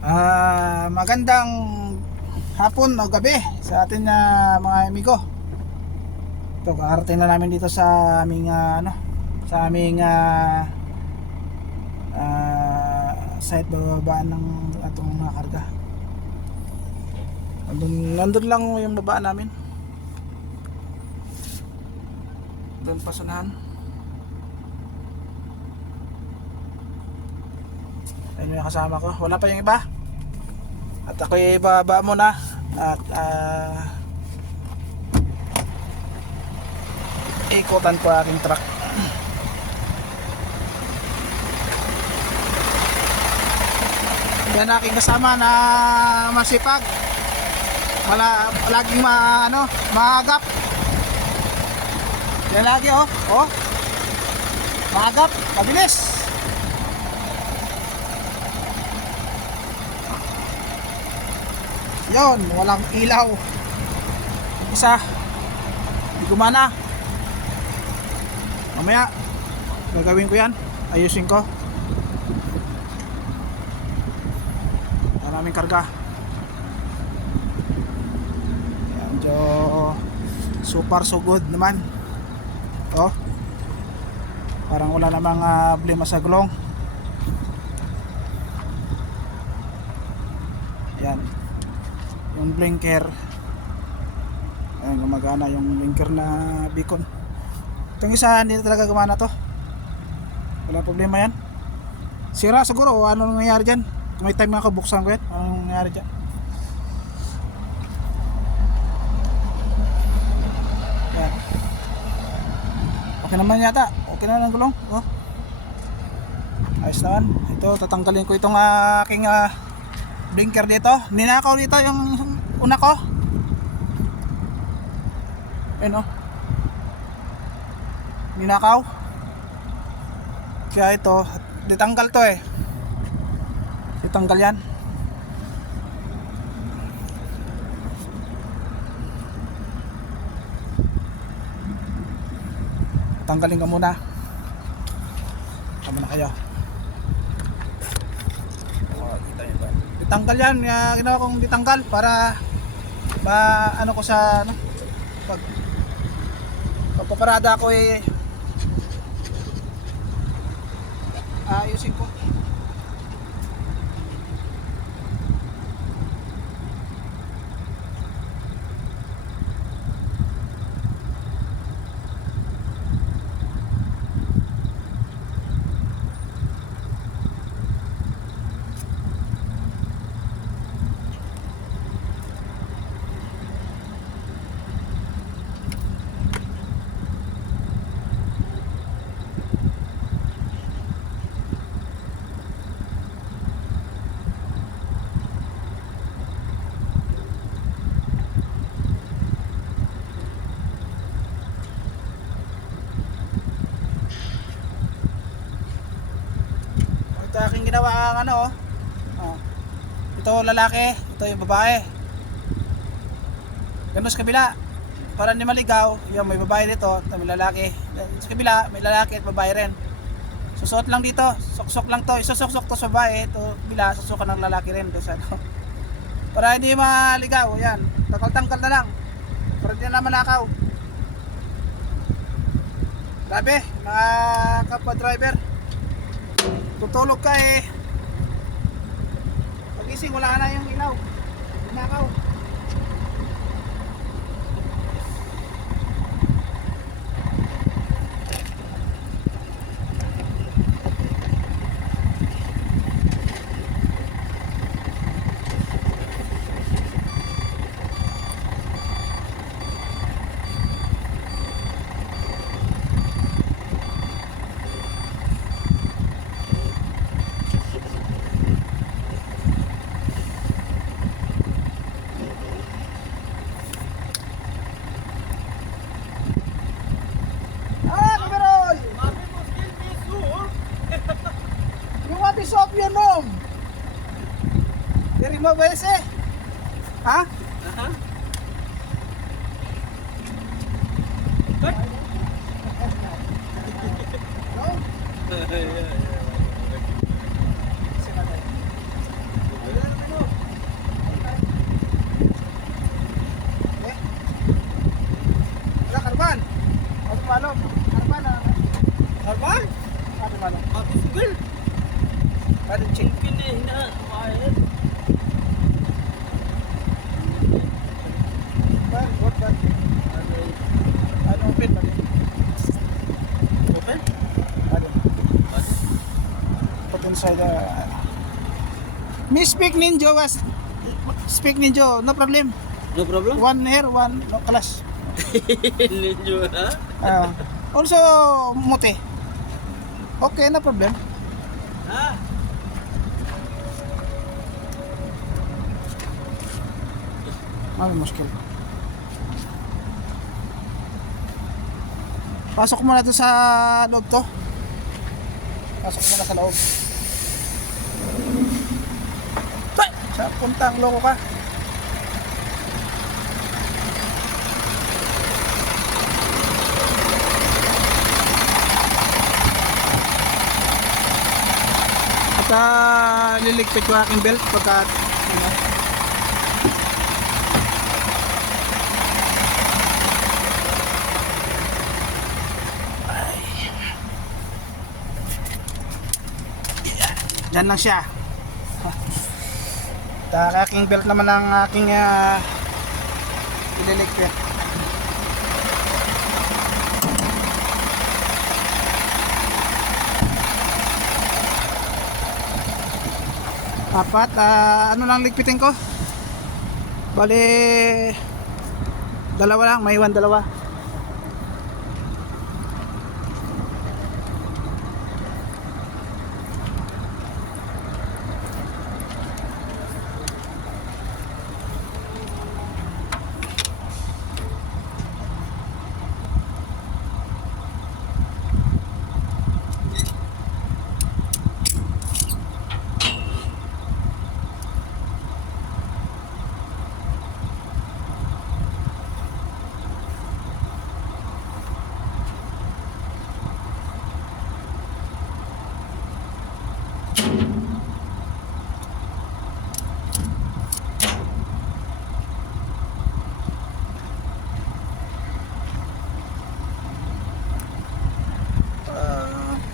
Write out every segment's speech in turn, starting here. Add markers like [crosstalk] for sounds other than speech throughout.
Ah, magandang hapon o gabi sa atin na mga amigo. Ito, kakarating na namin dito sa aming ah, ano, sa aming ah, ah, site bababaan ng atong mga karga. Nandun, nandun lang yung babaan namin. Doon pasunahan. Ayun yung kasama ko. Wala pa yung iba. At ako ibaba muna. At ah ikutan ko aking truck. Yan aking kasama na masipag. Wala, laging ma, ano, maagap. Yan lagi oh. Oh. Maagap, mabilis. Yon, walang ilaw. Isa. Hindi gumana. Mamaya, gagawin ko yan. Ayusin ko. Maraming karga. Medyo super so good naman. Oh. Parang wala namang ah, problema sa gulong. Yan yung blinker. Ayun gumagana yung blinker na beacon. Itong isa hindi talaga gumana to. Walang problema yan. Sira siguro ano nangyayari dyan? May time nga kabuksan ko yan. Ano nangyayari dyan? Yan okay naman yata. Okay na lang gulong. Oh. ayos naman. Ito tatanggalin ko itong aking ah, blinker dito. Ninakaw dito yung una ko. Ayun oh. Ninakaw. Kaya ito, ditanggal to eh. Ditanggal yan. Tanggalin ka muna. Tama na kayo. Ditanggal yan, ginawa kong ditanggal para ba ano ko sa ano pag pagpaparada ko eh ayusin ko. Ito aking ginawa ang ano oh. oh. Ito lalaki, ito yung babae. Ganun sa kabila. Para hindi maligaw, yung may babae dito, ito may lalaki. Sa kabila, may lalaki at babae rin. Susuot lang dito, suksok lang to. Isusok-sok to sa babae, ito kabila, susukan ng lalaki rin doon ano. [laughs] Para hindi maligaw, yan. Takal-tangkal na lang. Para hindi na malakaw. Grabe, mga kapwa driver tutulog ka eh. Pagising wala na yung ilaw. Nakaw ba ese ha The... Me speak ninja was... Speak ninja, no problem. No problem? One here, one no class. [laughs] Ninyo ha? Ah. also, mute. Okay, no problem. Ha? Ano muskil? Pasok muna to sa loob to. Pasok muna sa loob. Tay! Sa puntang loko ka. At uh, liligpit ko aking belt pagka ano, Diyan lang siya. [laughs] At uh, aking belt naman ang aking uh, ililigpit. Apat, ah, ano lang ligpitin ko? Bali, dalawa lang, may iwan dalawa. Ah,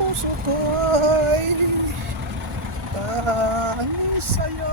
puso ko ay tanging sa'yo.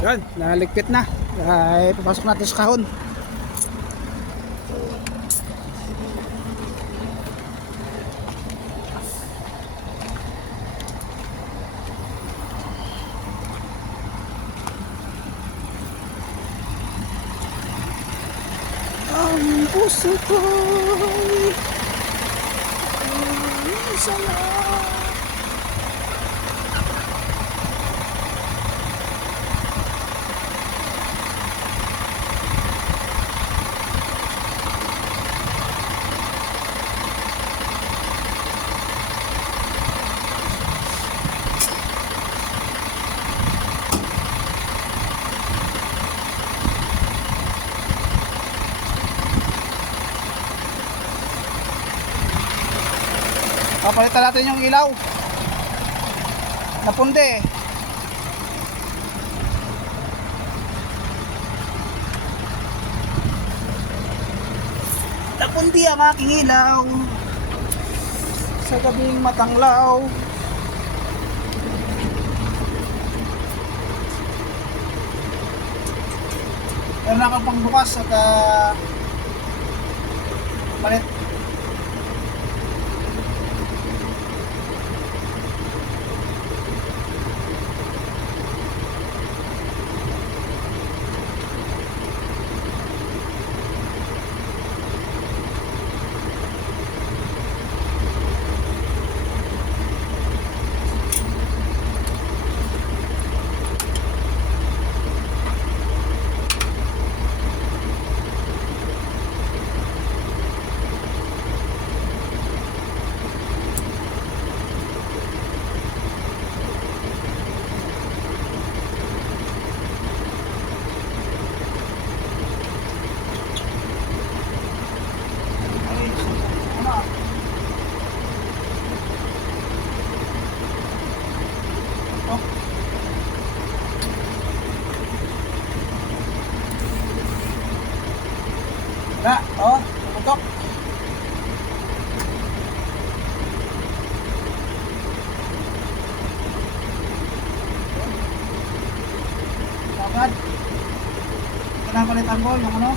Yan, naligpit na. Ay, papasok natin sa kahon. Ang puso ko'y ay salat. Papalitan natin yung ilaw. Napundi. Napundi ang aking ilaw. Sa gabing matanglaw. Meron akong pangbukas at uh, palit. Ay, ano? Oh. Na, oh, tutok. Agad. Kailangan palitan ko yung ano.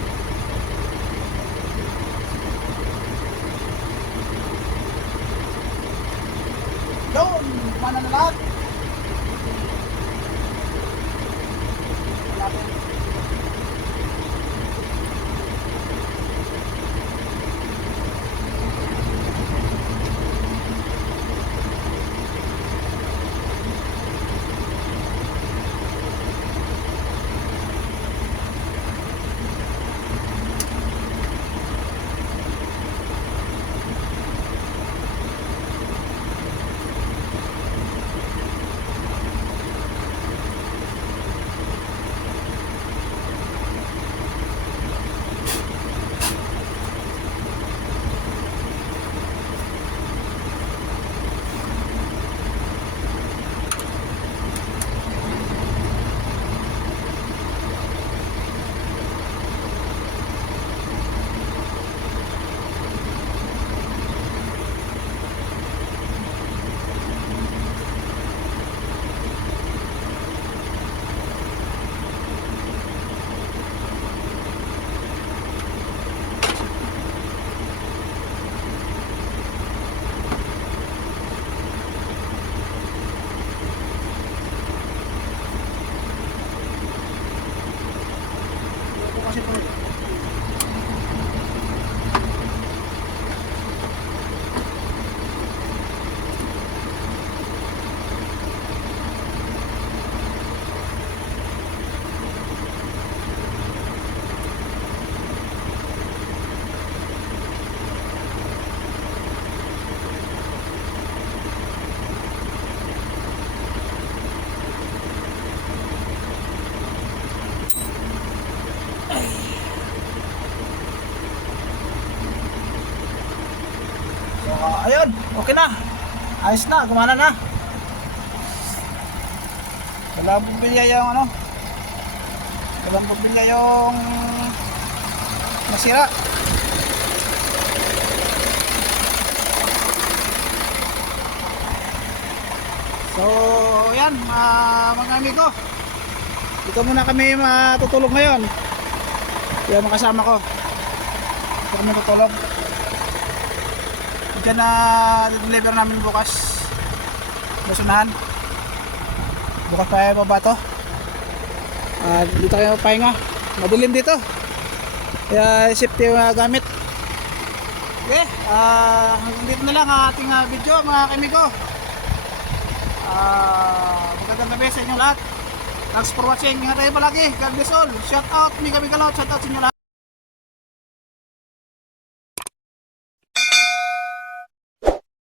Okay na. Ayos na, gumana na. Walang pumilya yung ano. Walang pumilya yung nasira. So, yan, ah, mga amigo. Dito muna kami matutulog ngayon. Yan mga kasama ko. Dito kami matutulog. Diyan na deliver namin bukas. Basunahan. Bukas pa yung baba to. Ah, dito kayo pahinga. Madilim dito. Kaya safety yung mga gamit. Okay, ah, hanggang dito na lang ang ating ah, video mga kamigo. Ah, magandang gabi sa inyo lahat. Thanks for watching. Ingat tayo palagi. God bless all. Shout out, Mika Migalot. Shout out sa inyo lahat.